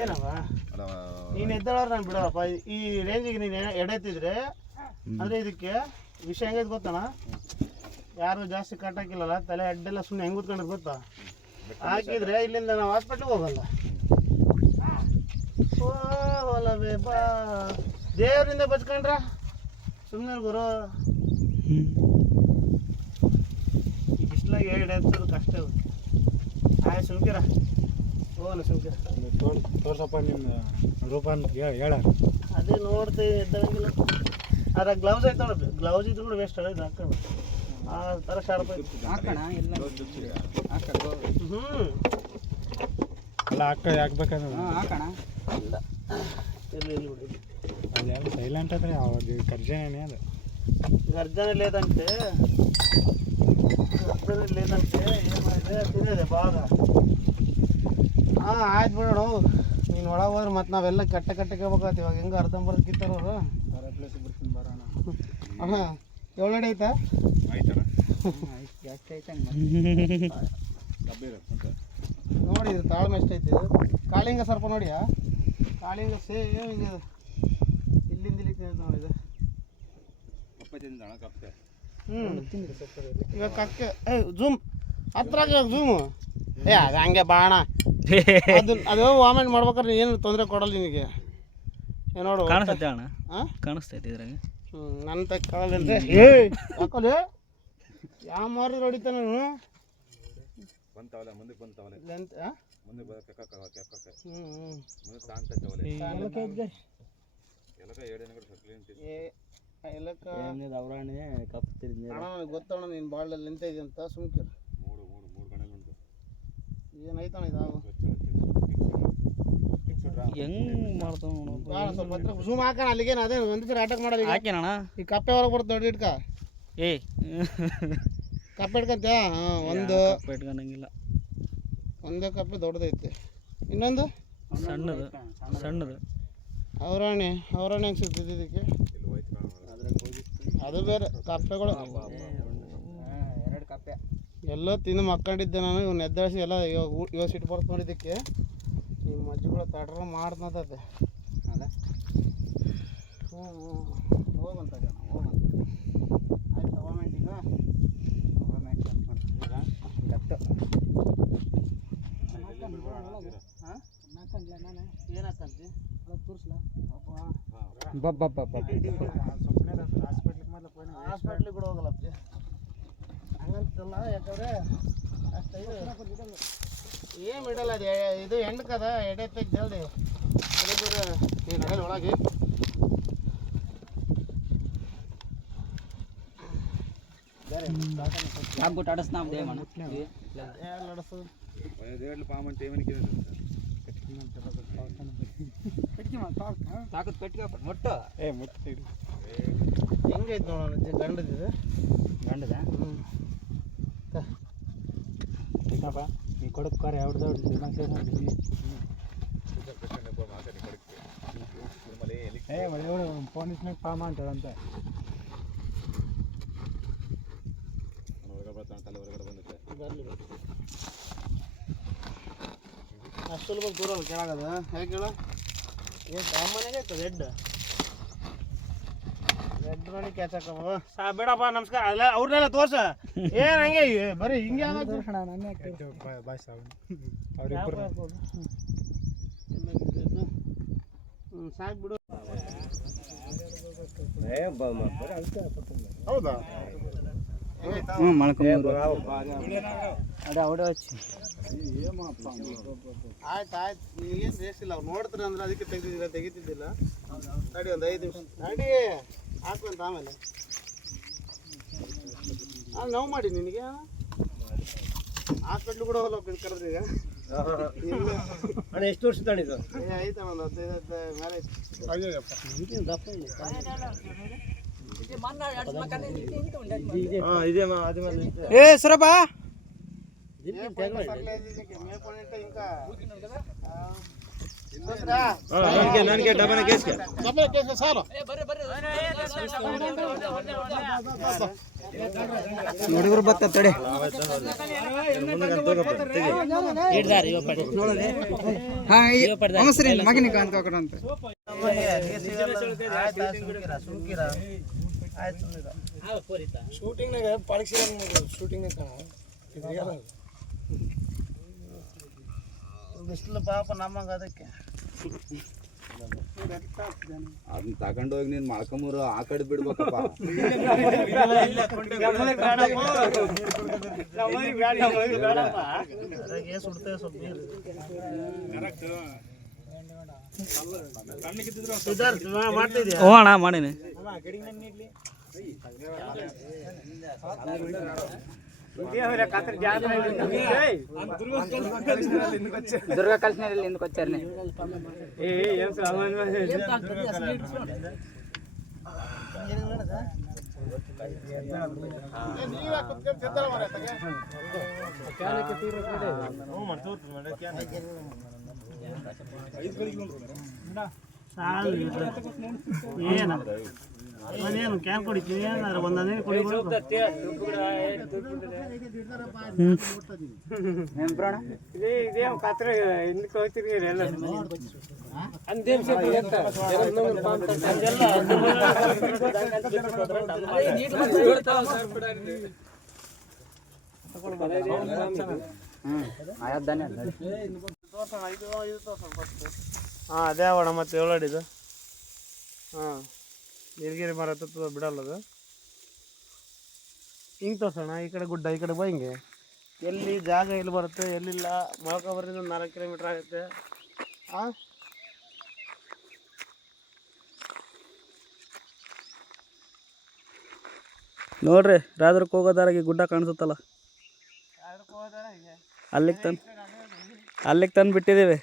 ಏನವ ನೀನು ಎದ್ದೇಳೋರು ನಾನು ಬಿಡೋಪ್ಪ. ಈ ರೇಂಜಿಗೆ ನೀನು ಎಡೆತ್ತಿದ್ರೆ ಅಂದರೆ ಇದಕ್ಕೆ ವಿಷಯ ಹೆಂಗೈತೆ ಗೊತ್ತಣ, ಯಾರು ಜಾಸ್ತಿ ಕಟ್ಟಾಕಿಲ್ಲಲ್ಲ, ತಲೆ ಅಡ್ಡೆಲ್ಲ ಸುಮ್ಮನೆ ಹೆಂಗೆ ಕೂತ್ಕೊಂಡ್ರೆ ಗೊತ್ತಾ, ಹಾಕಿದ್ರೆ ಇಲ್ಲಿಂದ ನಾವು ಹಾಸ್ಪಿಟ್ಲಿಗೆ ಹೋಗಲ್ಲ. ಓ ಹೊಲವೇ ಬಾ ದೇವರಿಂದ ಬಚ್ಕೊಂಡ್ರ ಸುಮ್ಮನೆ ಗುರು. ಈ ಬಿಸಿಲಾಗಿ ಎಡೆತ್ತೋದು ಕಷ್ಟ. ಆಯ್ತು ಸುಮ್ಕಿರ ಹೋಗೋಣ ಸುಮ್ಕಿರ. ತೋರ್ಸಪ್ಪ ನಿನ್ನ ರೂಪ ಹೇಳ. ಅದೇ ನೋಡ್ತೀವಿ ಎದ್ದಂಗಿಲ್ಲ. ಅದ್ರ ಗ್ಲೌಸ್ ಐತೆ ನೋಡ್ರಿ, ಗ್ಲೌಸ್ ಇದ್ರು ಕೂಡ ವೇಸ್ಟ್ ಅಲ್ಲ, ಇದು ಹಾಕೋಣ ಆ ಥರ ಶಾರ್ಪ್ ಐತಿ. ಹಾಕೋಣ ಎಲ್ಲ ಅಲ್ಲ ಹಾಕ್ಬೇಕಂದ್ರೆ ಹಾಕೋಣ. ಇಲ್ಲ ಇರಲಿ ಇಲ್ಲಿ ಬಿಡಿ. ಅದು ಸೈಲೆಂಟ್ ಅಂದರೆ ಅವಾಗ ಗರ್ಜನೆ ಅದು ಗರ್ಜನೆ ಲೇದಂತೆ ಏನು ಮಾಡಿದೆ ತಿನ್ನಿದೆ ಭಾಗ. ಹಾಂ ಆಯ್ತು ಬಿಡೋಣ. ನೀನು ಒಳಗೆ ಹೋದ್ರೆ ಮತ್ತೆ ನಾವೆಲ್ಲ ಕಟ್ಟೆ ಕೇಳ್ಬೇಕಾಗ್ತಿ. ಇವಾಗ ಹೆಂಗೆ ಅರ್ಧಂಬರ್ಧ ಕಿತ್ತಾರವ್ರು. ಬರೋ ಪ್ಲೇಸಿಗೆ ಬಿಡ್ತೀನಿ ಬರೋಣ. ಅಣ್ಣ 7 ಅಡಿ ಆಯ್ತಾ? ಜಾಸ್ತಿ ಆಯ್ತು ನೋಡಿ ಇದು ತಾಳ್ಮೆ ಎಷ್ಟೈತಿ. ಕಾಳಿಂಗ ಸರ್ಪ ನೋಡಿಯಾ, ಕಾಳಿಂಗ ಸೇಮ್ ಹಿಂಗೆ ಇಲ್ಲಿಂದ ಇಲ್ಲಿ ನೋಡಿದೆ. ಇವಾಗ ಕಕ್ಕೆ ಜೂಮ್ ಹತ್ರಾಗ ಜೂಮು ಅದು ಹಂಗೆ ಬಾಣ ಅದು ವಾಮೆಂಟ್ ಮಾಡ್ಬೇಕಾದ್ರೆ ಏನು ತೊಂದರೆ ಕೊಡಲ್ಲ ನಿನಗೆ. ನೋಡು ಕಾಣಿಸ್ತೈತೆ ಅಣ್ಣ, ಕಾಣಿಸ್ತೈತೆ ಇದ್ರಾಗ. ನನ್ನ ತಗೊಳ್ಳಿ ಹಾಕೋಲಿ ಯಾವ ಮಾರಿ ಹೊಡಿತಾನೆ ಗೊತ್ತವಣ ನೀನು ಭಾಳ ಲೆಂತ ಇದೆ ಅಂತ. ಸುಮ್ಕಿರ ಏನೈತಣ ಇದಾಗು ಹೆಂಗ್ ಮಾಡ್ತಾವ ಸ್ವಲ್ಪ ಹತ್ರ ಜೂಮ್ ಹಾಕೋಣ. ಅಲ್ಲಿಗೇನು ಅದೇ ಒಂದು ಸರಿ ಅಟ್ಯಾಕ್ ಮಾಡೋದು. ಹಾಕೇನಣ್ಣ ಈ ಕಪ್ಪೆ ಹೊರಗೆ ಬರುತ್ತೆ ನೋಡಿ. ಇಟ್ಕ ಕಪ್ಪೆ ಇಟ್ಕಂತ. ಹಾಂ ಒಂದು ಇಟ್ಕೊಂಡಂಗಿಲ್ಲ. ಒಂದೇ ಕಪ್ಪೆ ದೊಡ್ಡದೈತೆ, ಇನ್ನೊಂದು ಸಣ್ಣದು ಅವರಾಣಿ ಹೆಂಗೆ ಸಿಗ್ತದೆ ಇದಕ್ಕೆ? ಅದು ಬೇರೆ ಕಪ್ಪೆಗಳು. 2 ಕಪ್ಪೆ ಎಲ್ಲೋ ತಿಂದು ಮಕ್ಕೊಂಡಿದ್ದೆ ನಾನು. ಇವ್ನು ಎದ್ದಾಳಿಸಿ ಎಲ್ಲ ಇವಾಗ ಸಿಟ್ಟು ಬರ್ತದೆ ನೋಡಿದ್ದಕ್ಕೆ. ಈ ಮಜ್ಜಿಗಳು ತಡ್ರ ಮಾಡ್ತದೆ ಅಲ್ಲ. ಹೋಗಂತ ಹೋಗಂತ ಆಯ್ತು. ಗವರ್ಮೆಂಟ್ ಈಗ ಗತ್ತು ಏನು ಹಾಕಂತಿ ತೋರಿಸ್ಲಾ? ಹಾಸ್ಪಿಟ್ಲಿಗೆ ಕೂಡ ಹೋಗಲ್ಲಪ್ಪ ಹಂಗಂತಲ್ಲ. ಯಾಕಂದ್ರೆ ಅಷ್ಟೈದು ಏನು ಇಡಲ್ಲ. ಅದು ಇದು ಹೆಣ್ಕದ ಎಡೆತ್ತಕ್ಕೆ ಜಲ್ದಿ ಏನು ಒಳಗೆ ಹಾಕ್ಬಿಟ್ಟು ಆಡಿಸ್ ನಾವು ದೇವಣ್ಣ ನಡೆಸೋದು ತಾಕತ್ ಕಟ್ಟಿ ಮೊಟ್ಟು ಹೆಂಗೈತೆ ನೋಡೋಣ. ಗಂಡದಿದೆ ಗಂಡದ ಈ ಕೊಡಕ್ಕಾರ ಯಾವ್ದು ಫೋನ್ ಇಸ್ನಾಗ ಪಾಮ ಅಂತದಂತೆ. ಬರಲಿ ಅಷ್ಟು ಸುಲಭ ದೂರ ಕೆಳಗದ ಹೇಗೆ ಹೇಳ. ಏನು ಸಾಮಾನ್ಯಾಗ ಆಯ್ತು ರೆಡ್ ನೋಡಿ ಕ್ಯಾಚ್ ಹಾಕವ ಬೇಡಪ್ಪ. ನಮಸ್ಕಾರ ಅಲ್ಲ ಅವ್ರನ್ನೆಲ್ಲ ತೋರ್ಸ. ಏನು ಹಂಗೆ ಬರೀ ಹಿಂಗೆ ಸಾಕು ಬಿಡು. ಹೌದಾ? ಆಯ್ತು ಆಯ್ತು. ನೀವೇನು ರೇಸಿಲ್ಲ. ಅವ್ರು ನೋಡ್ತಾರೆ ಅಂದ್ರೆ ಅದಕ್ಕೆ ತೆಗಿತಿದ್ದಿಲ್ಲ. ನಡಿ ಒಂದು 5 ನಿಮಿಷ ನಡಿ ಹಾಕುವಂತ. ಆಮೇಲೆ ನೋವು ಮಾಡಿ ನಿನಗೆ ಹಾಸ್ಪಿಟ್ಲ್ ಕೂಡ ಹೋಗಲ್ಲ ಕರೆದ್ರಿ ಈಗ. ಎಷ್ಟು ವರ್ಷ ತಾಣಿದ್ದು? ಆಯ್ತಣ್ಣ ಒಂದು 15 ಮೇಲೆ ದಪ್ಪ ಸರಪ್ಪ ನನಗೆ ಡಬ್ಬನ ಕೇಸ್ ಸಾಲ ಹುಡುಗರು ಬತ್ತ ತಡೆ ಮಗನಿಗೆ ಅಂತ ಅಂತ ಶೂಟಿಂಗ್ನಾಗ ಬಿಸಿಲು ಪಾಪ ನಮ್ಮಂಗ ಅದಕ್ಕೆ ಅದನ್ನ ತಗೊಂಡೋಗಿ ನೀನ್ ಮಾಡ್ಕೊಂಬರು ಆ ಕಡೆ ಬಿಡ್ಬೇಕಪ್ಪ. ಸುಡ್ತೇವೆ ಸ್ವಲ್ಪ ಸಿದ್ಧಾರ್ಥ ಮಾಡ್ತಿದ್ಯಾ? ಓ ಅಣ್ಣ ಮಾಡೀನಿ. ದುರ್ಗ ಕಲ್ಸಿನಲ್ಲಿ ఎందుకు వచ్చారు? ಏನು ಕ್ಯಾನ್ ಕುಡಿತೀನಿ ಏನಾದ್ರು ಒಂದೇ ಕುಡಿ ಅದೇ ಅವಣ ಮತ್ತೆ ಏಳಾಡಿದು. ಹಾಂ ನೀಲಗಿರಿ ಮರ ತತ್ವ ಬಿಡಲ್ಲದು ಹಿಂಗೆ ತೋರ್ಸೋಣ. ಈ ಕಡೆ ಗುಡ್ಡ, ಈ ಕಡೆ ಬಾ. ಹಿಂಗೆ ಎಲ್ಲಿ ಜಾಗ ಎಲ್ಲಿ ಬರುತ್ತೆ ಎಲ್ಲಿಲ್ಲ. ಮೊಳಕಾಬರಿಂದ 4 ಕಿಲೋಮೀಟ್ರ್ ಆಗುತ್ತೆ. ಹಾಂ ನೋಡ್ರಿ ರಾದ್ರಕ್ಕೆ ಹೋಗೋದಾರಾಗಿ ಗುಡ್ಡ ಕಾಣಿಸುತ್ತಲ್ಲ, ಅಲ್ಲಿಗೆ ತಂದು ಬಿಟ್ಟಿದ್ದೀವಿ.